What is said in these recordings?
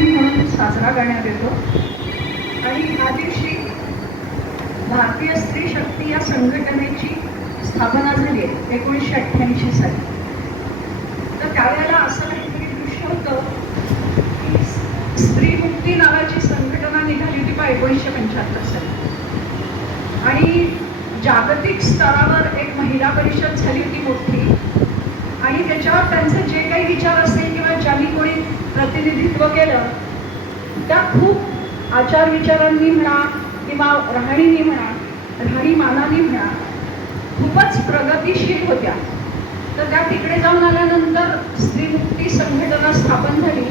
दिन म्हणून साजरा करण्यात येतो. आणि ह्या दिवशी भारतीय स्त्री शक्ती या संघटनेची स्थापना झाली आहे 1988 साली. तर त्यावेळेला असं काहीतरी दृश्य होतं की स्त्री मुक्ती नावाची संघटना निघाली होती 1975 साली. आणि जागतिक स्तरावर एक महिला परिषद झाली होती मोठी. आणि त्याच्यावर त्यांचे जे काही विचार असतील किंवा ज्यांनी कोणी प्रतिनिधित्व केलं त्या खूप आचार विचारांनी म्हणा किंवा राहणीनी म्हणा, राहणीमानाने म्हणा, खूपच प्रगतिशील होत्या. तर त्या तिकडे जाऊन आल्यानंतर स्त्रीमुक्ती संघटना स्थापन झाली.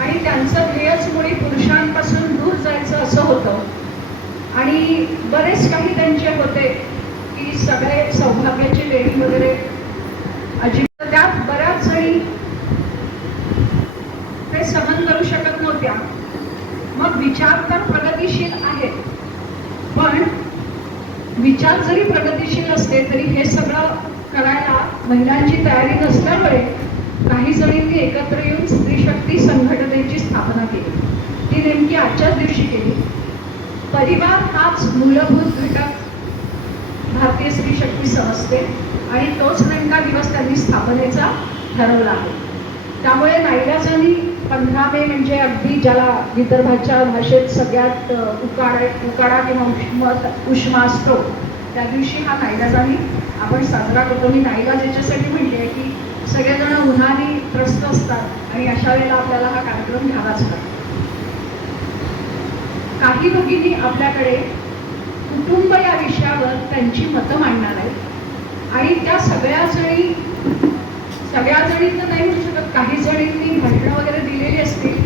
आणि त्यांचं ध्येयच मुळी पुरुषांपासून दूर जायचं असं होतं. आणि बरेच काही त्यांचे होते की सगळे सौभाग्याची लेणी वगैरे अजिबात. त्यात बऱ्याच जणी ते सहन करू शकत नव्हत्या. मग विचार तर प्रगतिशील आहेत, पण विचार जरी प्रगतिशील असले तरी हे सगळं करायला महिलांची तयारी नसल्यामुळे काही जणींनी एकत्र येऊन स्त्री शक्ती संघटनेची स्थापना केली. ती नेमकी आजच्याच दिवशी केली. परिवार हाच मूलभूत घटक भारतीय स्त्री शक्ती समजते आणि तोच नेमका दिवस त्यांनी स्थापनेचा ठरवला आहे. त्यामुळे नाईलाजानी 15 मे म्हणजे अगदी ज्याला विदर्भाच्या भाषेत सगळ्यात उकाडा किंवा उष्मा असतो त्या दिवशी हा नाईलाजानी आपण साजरा करतो. मी नाईलाज याच्यासाठी म्हणते आहे की सगळेजण उन्हाने त्रस्त असतात आणि अशा वेळेला आपल्याला हा कार्यक्रम घ्यावाच लागतो. काही भगिनी आपल्याकडे कुटुंब या विषयावर त्यांची मतं मांडणार आहेत. आणि त्या सगळ्या जणी तर नाही म्हणू शकत, काही जणींनी भाषणं वगैरे दिलेली असतील,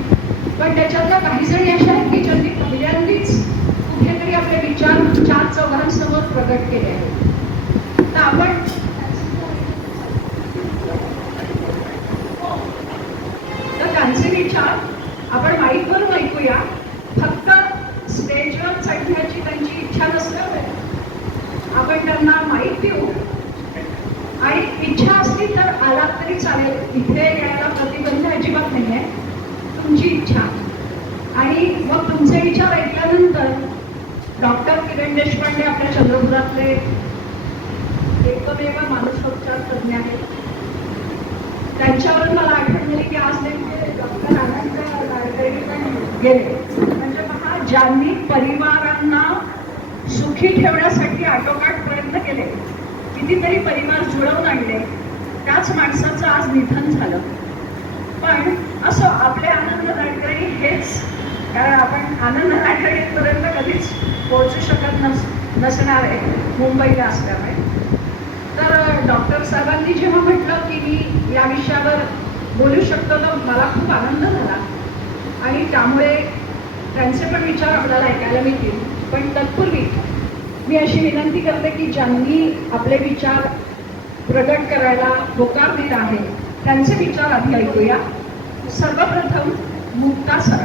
पण त्याच्यातल्या काही जणी अशा आहेत की ज्यांनी पहिल्यांदाच कुठेतरी आपले विचार 4-4 प्रगट केले आहेत. तर आपण त्यांचे विचार आपण माईकवरून ऐकूया. फक्त स्टेजवर चढण्याची त्यांची इच्छा नसल्यामुळे आपण त्यांना माईक देऊ. आणि इच्छा असली तर आलात तरी चालेल, इथे यायला प्रतिबंध अजिबात नाही आहे, तुमची इच्छा. आणि मग तुमचे विचार ऐकल्यानंतर डॉक्टर किरण देशपांडे आपल्या चंद्रपुरातले एकमेव मानसोपचार तज्ज्ञ आहेत. त्यांच्यावरून मला आठवण झाली की आज नेमके डॉक्टर आनंद नाडकर्णी पण गेले. म्हणजे पहा, ज्यांनी परिवारांना सुखी ठेवण्यासाठी आटोकाट प्रयत्न केले, कितीतरी परिवार जुळवून आणले, त्याच माणसाचं आज निधन झालं. पण असं आपले आनंद नाडकर्णी हेच, कारण आपण आनंद नाडकर्णीपर्यंत कधीच पोहोचू शकत नसणार आहे मुंबईला असल्यामुळे. तर डॉक्टर साहेबांनी जेव्हा म्हटलं की मी या विषयावर बोलू शकतो तर मला खूप आनंद झाला. आणि त्यामुळे त्यांचे पण विचार आपल्याला ऐकायला मिळतील. पण तत्पूर्वी मी अशी विनंती करते की ज्यांनी आपले विचार प्रगट करायला होकार दिला आहे त्यांचे विचार आधी ऐकूया. सर्वप्रथम मुक्ता सर.